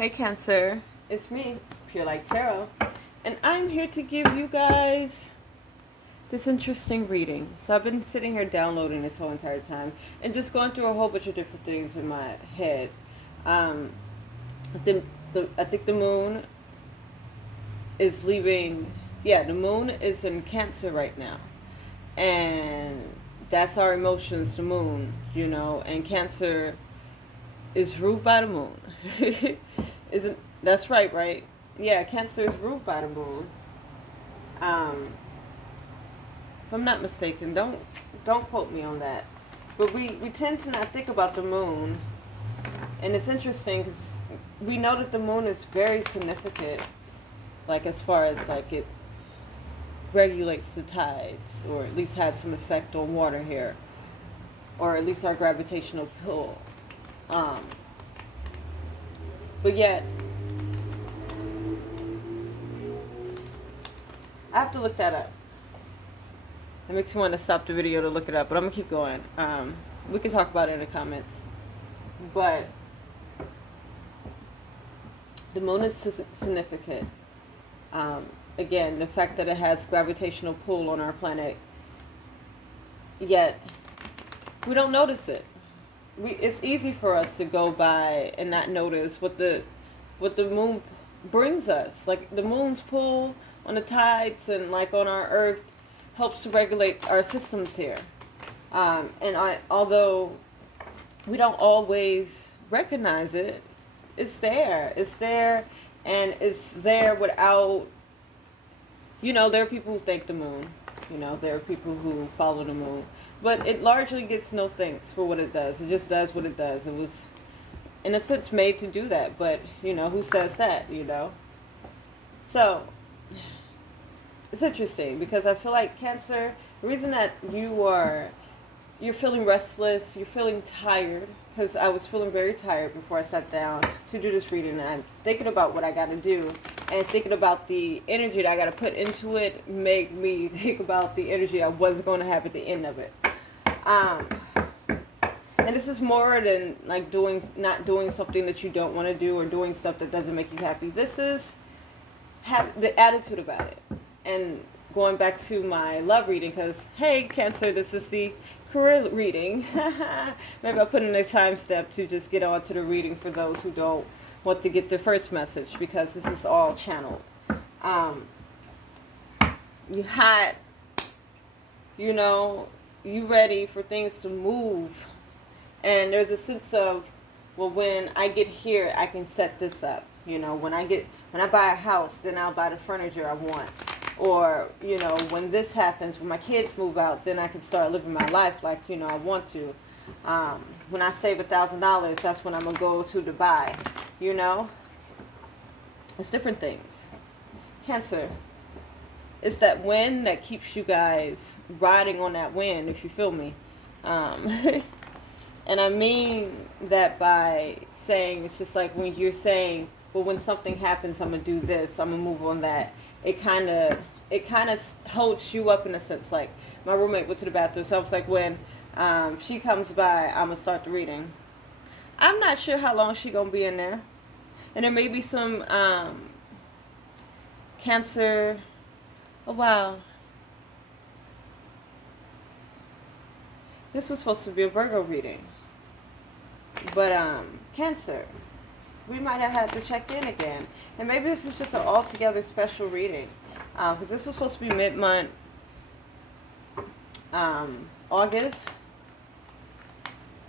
Hey Cancer, it's me, PureLightTarot, and I'm here to give you guys this interesting reading. So I've been sitting here downloading this whole entire time and just going through a whole bunch of different things in my head. I think the moon is leaving. Yeah, the moon is in Cancer right now, and that's our emotions. The moon, and Cancer is ruled by the moon. Isn't that's right? Yeah, Cancer is ruled by the moon. If I'm not mistaken, don't quote me on that. But we tend to not think about the moon, and it's interesting because we know that the moon is very significant, like as far as like it regulates the tides, or at least has some effect on water here, or at least our gravitational pull. But yet, I have to look that up. It makes me want to stop the video to look it up, but I'm going to keep going. We can talk about it in the comments. But the moon is significant. Again, the fact that it has gravitational pull on our planet, yet we don't notice it. It's easy for us to go by and not notice what the moon brings us. Like the moon's pull on the tides and like on our earth helps to regulate our systems here. Although we don't always recognize it, it's there. It's there, and it's there without. There are people who thank the moon. There are people who follow the moon. But it largely gets no thanks for what it does. It just does what it does. It was, in a sense, made to do that. But, who says that, So, it's interesting because I feel like Cancer, the reason that you're feeling restless, you're feeling tired, because I was feeling very tired before I sat down to do this reading, and I'm thinking about what I got to do, and thinking about the energy that I got to put into it made me think about the energy I was going to have at the end of it. And this is more than like not doing something that you don't want to do or doing stuff that doesn't make you happy. This is the attitude about it. And going back to my love reading, because hey Cancer, this is the career reading. Maybe I'll put in a time step to just get on to the reading for those who don't want to get the first message, because this is all channeled. You hot, you ready for things to move, and there's a sense of, well, when I get here I can set this up. When I buy a house, then I'll buy the furniture I want. Or, when this happens, when my kids move out, then I can start living my life like, I want to. When I save $1,000, that's when I'm going to go to Dubai, It's different things. Cancer, it's that wind that keeps you guys riding on that wind, if you feel me. And I mean that by saying, it's just like when you're saying, well, when something happens, I'm going to do this, I'm going to move on that. It kind of holds you up in a sense. Like my roommate went to the bathroom, so I was like, when she comes by, I'm gonna start the reading. I'm not sure how long she gonna be in there, and there may be some Cancer. Oh wow, this was supposed to be a Virgo reading, but Cancer, we might have had to check in again. And maybe this is just an altogether special reading. Because this was supposed to be mid-month, August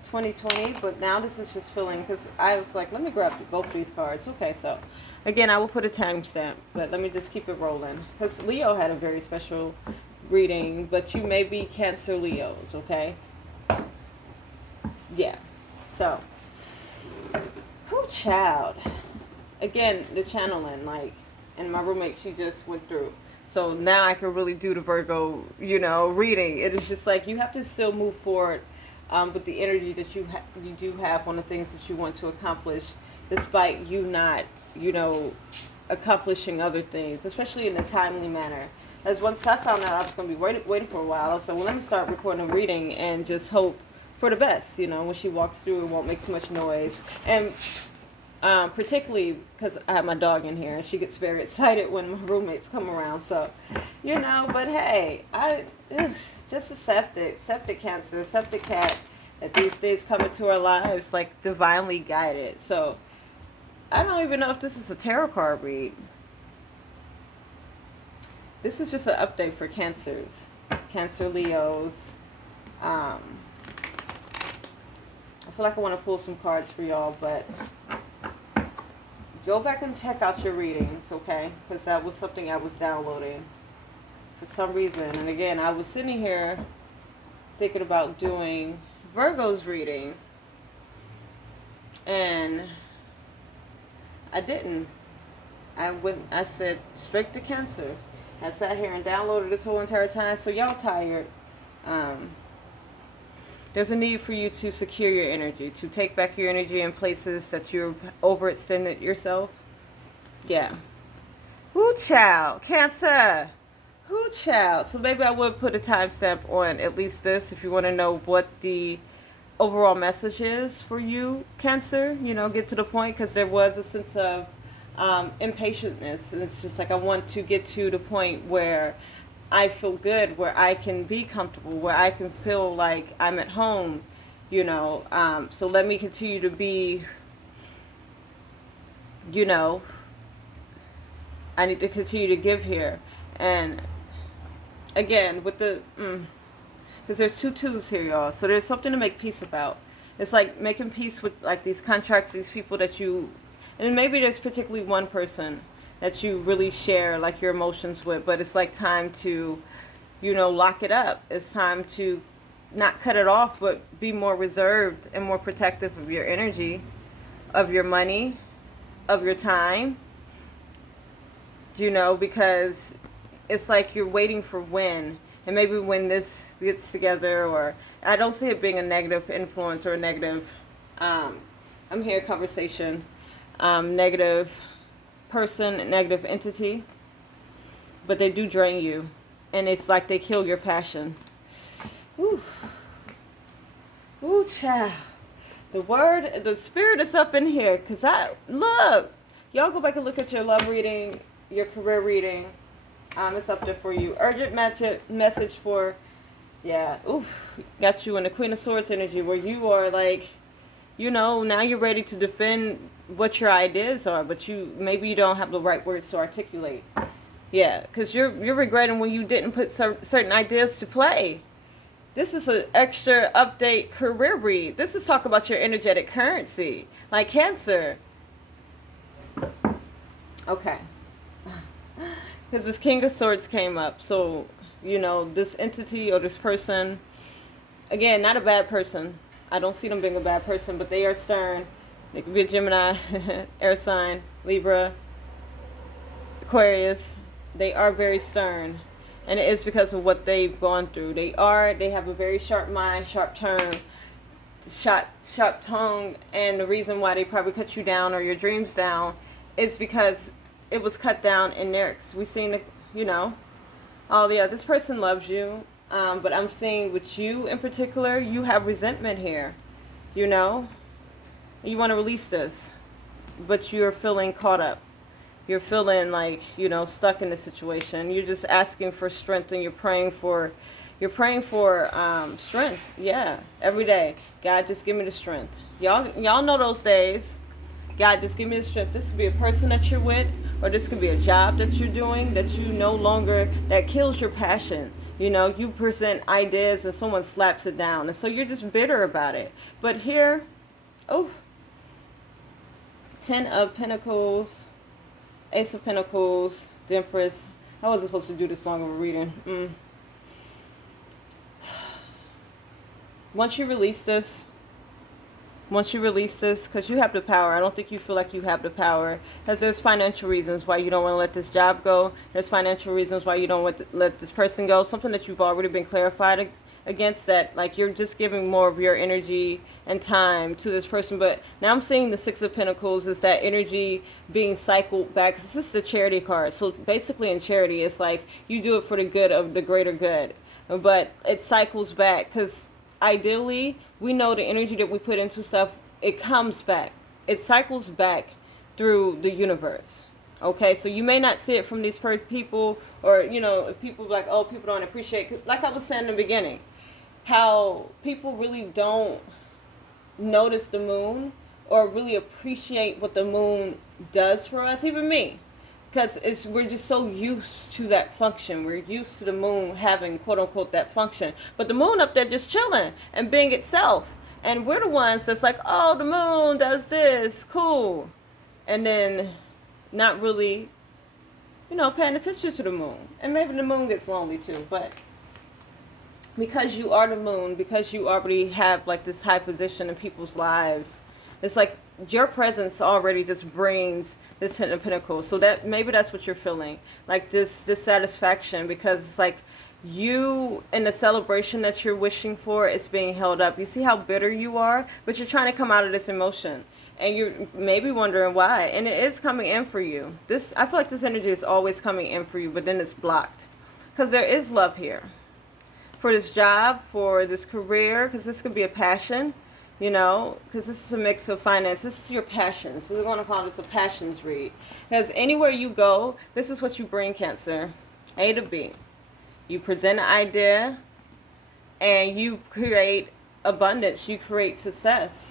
2020. But now this is just feeling, because I was like, let me grab both of these cards. Okay, so again, I will put a timestamp, but let me just keep it rolling. Because Leo had a very special reading, but you may be Cancer Leos, okay? Yeah, so. Oh, child. Again, the channeling, like, and my roommate, she just went through. So now I can really do the Virgo, reading. It is just like you have to still move forward with the energy that you do have on the things that you want to accomplish, despite you not, accomplishing other things, especially in a timely manner. As once I found out I was going to be waiting for a while, I was like, well, let me start recording a reading and just hope for the best. When she walks through, it won't make too much noise. And particularly because I have my dog in here and she gets very excited when my roommates come around. So, but hey, just a septic Cancer, septic cat, that these things come into our lives like divinely guided. So, I don't even know if this is a tarot card read. This is just an update for Cancers, Cancer, Leos. I feel like I want to pull some cards for y'all, but go back and check out your readings, okay? Because that was something I was downloading for some reason. And again, I was sitting here thinking about doing Virgo's reading, and I didn't. I said straight to Cancer. I sat here and downloaded this whole entire time, so y'all tired. There's a need for you to secure your energy, to take back your energy in places that you've overextended yourself. Yeah. Whoo, child. Cancer. Whoo, child. So maybe I would put a timestamp on at least this if you want to know what the overall message is for you, Cancer. Get to the point, because there was a sense of impatientness. And it's just like I want to get to the point where I feel good, where I can be comfortable, where I can feel like I'm at home, So let me continue to be, I need to continue to give here. And again, with the, because there's two twos here, y'all. So there's something to make peace about. It's like making peace with like these contracts, these people that you, and maybe there's particularly one person that you really share like your emotions with, but it's like time to, lock it up. It's time to not cut it off, but be more reserved and more protective of your energy, of your money, of your time, because it's like you're waiting for when, and maybe when this gets together, or I don't see it being a negative influence or a negative, I'm here conversation, negative person, negative entity, but they do drain you, and it's like they kill your passion. Ooh, child. The spirit is up in here, because y'all go back and look at your love reading, your career reading. It's up there for you. Urgent message for, got you in the Queen of Swords energy, where you are like, now you're ready to defend what your ideas are, but maybe you don't have the right words to articulate. Yeah, because you're regretting when you didn't put certain ideas to play. This is an extra update career read. This is talk about your energetic currency, like Cancer. Okay. Because this King of Swords came up. So, this entity or this person, again, not a bad person. I don't see them being a bad person, but they are stern. They could be a Gemini, air sign, Libra, Aquarius. They are very stern. And it is because of what they've gone through. They have a very sharp mind, sharp tongue, sharp tongue. And the reason why they probably cut you down or your dreams down is because it was cut down in theirs. We've seen, this person loves you. But I'm seeing with you in particular, you have resentment here, You want to release this, but you're feeling caught up. You're feeling like, stuck in the situation. You're just asking for strength, and you're praying for strength. Yeah, every day. God, just give me the strength. Y'all know those days. God, just give me the strength. This could be a person that you're with, or this could be a job that you're doing that that kills your passion. You present ideas and someone slaps it down. And so you're just bitter about it. But here, 10 of Pentacles, Ace of Pentacles, the Empress. I wasn't supposed to do this long of a reading. Once you release this, because you have the power. I don't think you feel like you have the power, because there's financial reasons why you don't want to let this job go. There's financial reasons why you don't want to let this person go. Something that you've already been clarified against, that like you're just giving more of your energy and time to this person. But now I'm seeing the Six of Pentacles is that energy being cycled back. This is the charity card. So basically in charity, it's like you do it for the good of the greater good. But it cycles back, because ideally, we know the energy that we put into stuff, it comes back. It cycles back through the universe. Okay, so you may not see it from these people, or, if people like, oh, people don't appreciate, 'cause like I was saying in the beginning, how people really don't notice the moon or really appreciate what the moon does for us, even me. Because we're just so used to that function. We're used to the moon having, quote unquote, that function. But the moon up there just chilling and being itself. And we're the ones that's like, oh, the moon does this, cool. And then not really, paying attention to the moon. And maybe the moon gets lonely too. But because you are the moon, because you already have like this high position in people's lives, it's like your presence already just brings this Ten of Pentacles. So that maybe that's what you're feeling, like this satisfaction, because it's like you, in the celebration that you're wishing for, it's being held up. You see how bitter you are, but you're trying to come out of this emotion, and you're maybe wondering why, and it is coming in for you. I feel like this energy is always coming in for you, but then it's blocked because there is love here for this job, for this career, because this could be a passion. Because this is a mix of finance. This is your passion. So we're going to call this a passions read. Because anywhere you go, this is what you bring, Cancer. A to B. You present an idea, and you create abundance. You create success.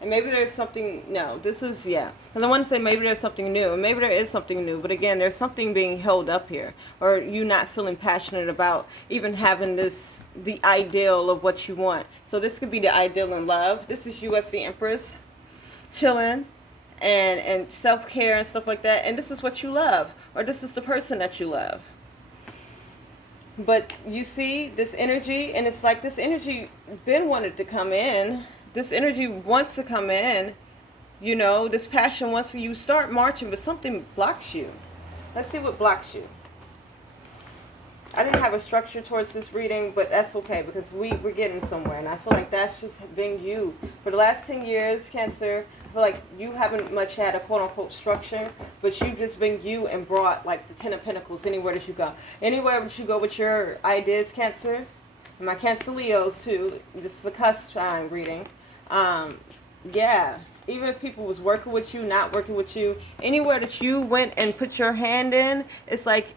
And maybe there's something, because I want to say maybe there's something new. And maybe there is something new. But again, there's something being held up here. Or you not feeling passionate about even having the ideal of what you want. So this could be the ideal in love. This is you as the Empress, chilling and self-care and stuff like that. And this is what you love. Or this is the person that you love. But you see this energy, and it's like this energy been wanted to come in. This energy wants to come in. This passion wants to, you start marching, but something blocks you. Let's see what blocks you. I didn't have a structure towards this reading, but that's okay, because we're getting somewhere, and I feel like that's just been you. For the last 10 years, Cancer, I feel like you haven't much had a quote-unquote structure, but you've just been you and brought, like, the Ten of Pentacles anywhere that you go. Anywhere that you go with your ideas, Cancer, and my Cancer Leos, too. This is a cusp time reading. Even if people was working with you, not working with you, anywhere that you went and put your hand in, it's like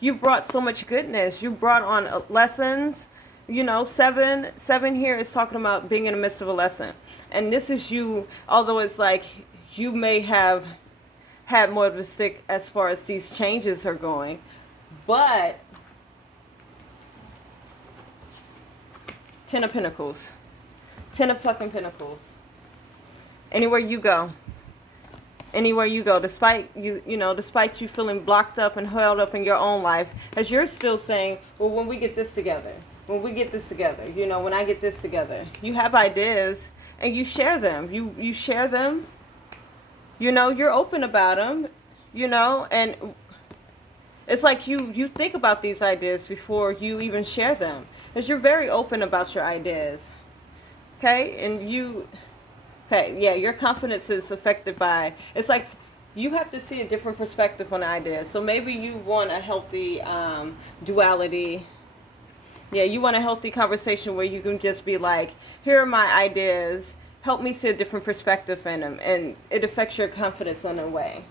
you brought so much goodness. You brought on lessons. 7 here is talking about being in the midst of a lesson. And this is you, although it's like you may have had more of a stick as far as these changes are going, but Ten of Pentacles. 10 of fucking Pentacles. Anywhere you go, despite you feeling blocked up and held up in your own life, as you're still saying, well, when we get this together, when I get this together, you have ideas and you share them. You share them. You're open about them. And it's like you think about these ideas before you even share them, because you're very open about your ideas. Okay, and your confidence is affected by, it's like you have to see a different perspective on ideas. So maybe you want a healthy duality. Yeah, you want a healthy conversation where you can just be like, here are my ideas, help me see a different perspective in them, and it affects your confidence in a way.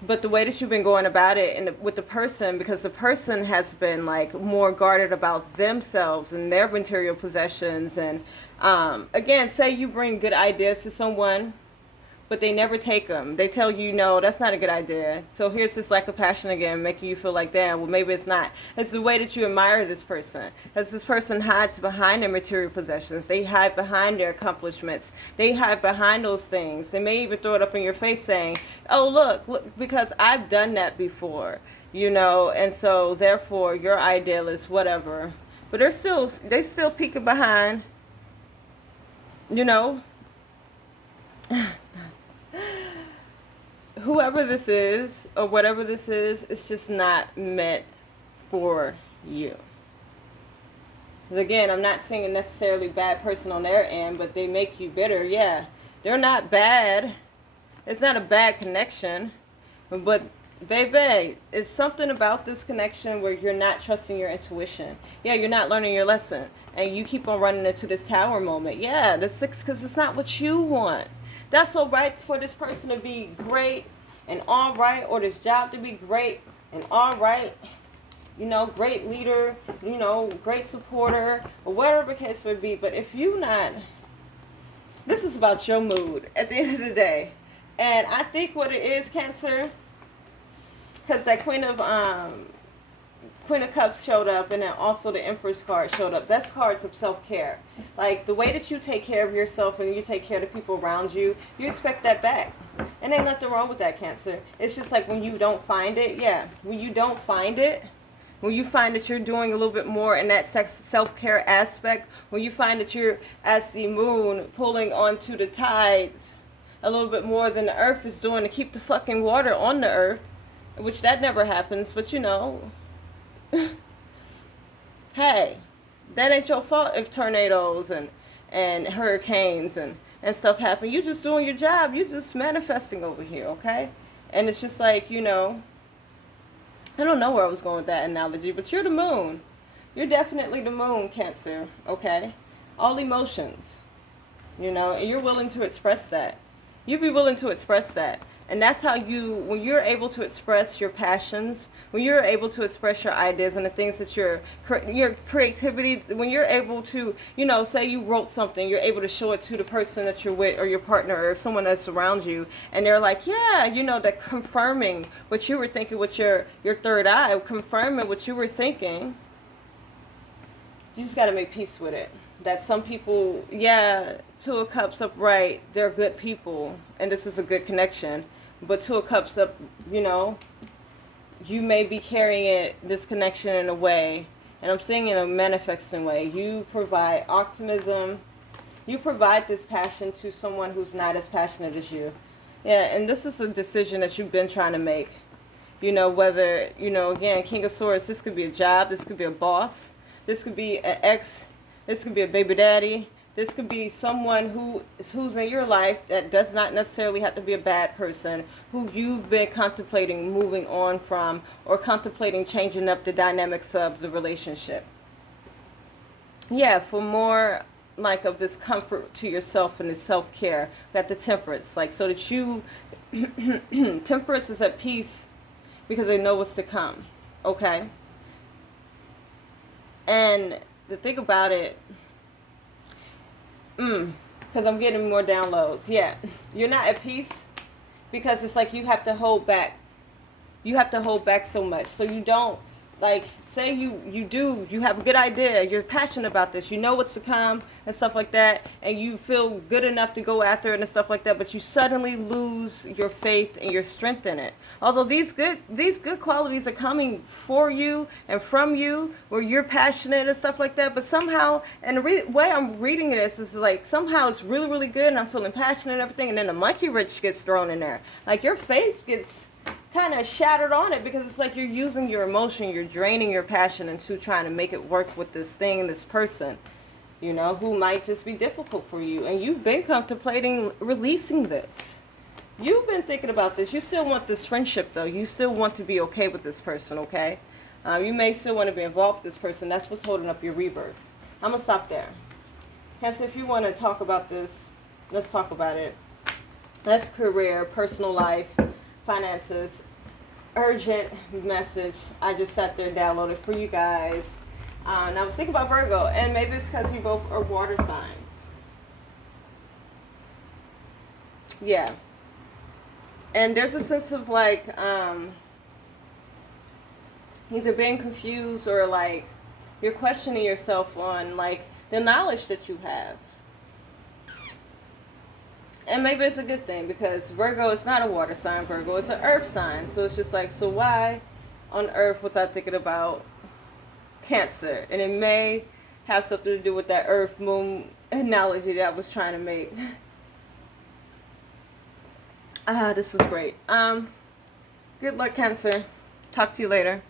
But the way that you've been going about it and with the person, because the person has been like more guarded about themselves and their material possessions. And again, say you bring good ideas to someone, but they never take them. They tell you, no, that's not a good idea. So here's this lack of passion again, making you feel like, damn, well, maybe it's not. It's the way that you admire this person. As this person hides behind their material possessions. They hide behind their accomplishments. They hide behind those things. They may even throw it up in your face saying, oh, look, because I've done that before, and so therefore your ideal is whatever. But they still peeking behind, whoever this is or whatever this is, it's just not meant for you. Again, I'm not saying a necessarily bad person on their end, but they make you bitter. Yeah, they're not bad. It's not a bad connection, but baby, it's something about this connection where you're not trusting your intuition. Yeah, you're not learning your lesson, and you keep on running into this tower moment. Yeah, the 6, because it's not what you want. That's all right for this person to be great and all right, or this job to be great and all right. You know, great leader, you know, great supporter, or whatever the case may be. But if you not, this is about your mood at the end of the day. And I think what it is, Cancer, because that Queen of Cups showed up, and then also the Empress card showed up. That's cards of self-care. Like, the way that you take care of yourself and you take care of the people around you, you expect that back. And ain't nothing wrong with that, Cancer. It's just like when you don't find it, when you don't find it, when you find that you're doing a little bit more in that self-care aspect, when you find that you're, as the moon, pulling onto the tides a little bit more than the earth is doing to keep the fucking water on the earth, which that never happens, but you know, hey, that ain't your fault if tornadoes and hurricanes and stuff happen. You just doing your job. You just manifesting over here, okay? And it's just like, you know, I don't know where I was going with that analogy, but you're the moon. You're definitely the moon, Cancer, okay? All emotions, you know, and you're willing to express that. You be willing to express that. And that's how you, when you're able to express your passions, when you're able to express your ideas and the things that your creativity, when you're able to, you know, say you wrote something, you're able to show it to the person that you're with or your partner or someone that's around you, and they're like, yeah, you know, that confirming what you were thinking with your third eye, confirming what you were thinking. You just got to make peace with it. That some people, Two of Cups upright, they're good people, and this is a good connection. But Two of Cups up, you know, you may be carrying this connection in a way, and I'm saying in a manifesting way. You provide optimism. You provide this passion to someone who's not as passionate as you. Yeah, and this is a decision that you've been trying to make. You know, whether, you know, again, King of Swords, this could be a job, this could be a boss, this could be an ex, this could be a baby daddy. This could be someone who's in your life that does not necessarily have to be a bad person, who you've been contemplating moving on from or contemplating changing up the dynamics of the relationship. Yeah, for more like of this comfort to yourself and this self-care, we got the Temperance. Like, so that you, Temperance is at peace because they know what's to come, okay? And the thing about it, because I'm getting more downloads. Yeah, you're not at peace because it's like you have to hold back. You have to hold back so much. So you don't, like, say you have a good idea. You're passionate about this. You know what's to come and stuff like that. And you feel good enough to go after it and stuff like that. But you suddenly lose your faith and your strength in it. Although these good qualities are coming for you and from you, where you're passionate and stuff like that. But somehow, and the way I'm reading this is like somehow it's really, really good and I'm feeling passionate and everything. And then the monkey wrench gets thrown in there. Like your faith gets kind of shattered on it because it's like you're using your emotion, you're draining your passion into trying to make it work with this thing, this person, you know, who might just be difficult for you. And you've been contemplating releasing this. You've been thinking about this. You still want this friendship, though. You still want to be okay with this person, okay? You may still want to be involved with this person. That's what's holding up your rebirth. I'm going to stop there. Hence, if you want to talk about this, let's talk about it. That's career, personal life, finances, urgent message. I just sat there and downloaded for you guys. And I was thinking about Virgo, and maybe it's because you both are water signs. Yeah. And there's a sense of like, either being confused or like you're questioning yourself on like the knowledge that you have. And maybe it's a good thing because Virgo is not a water sign. Virgo is an earth sign. So it's just like, so why on earth was I thinking about Cancer? And it may have something to do with that earth moon analogy that I was trying to make. This was great. Good luck, Cancer. Talk to you later.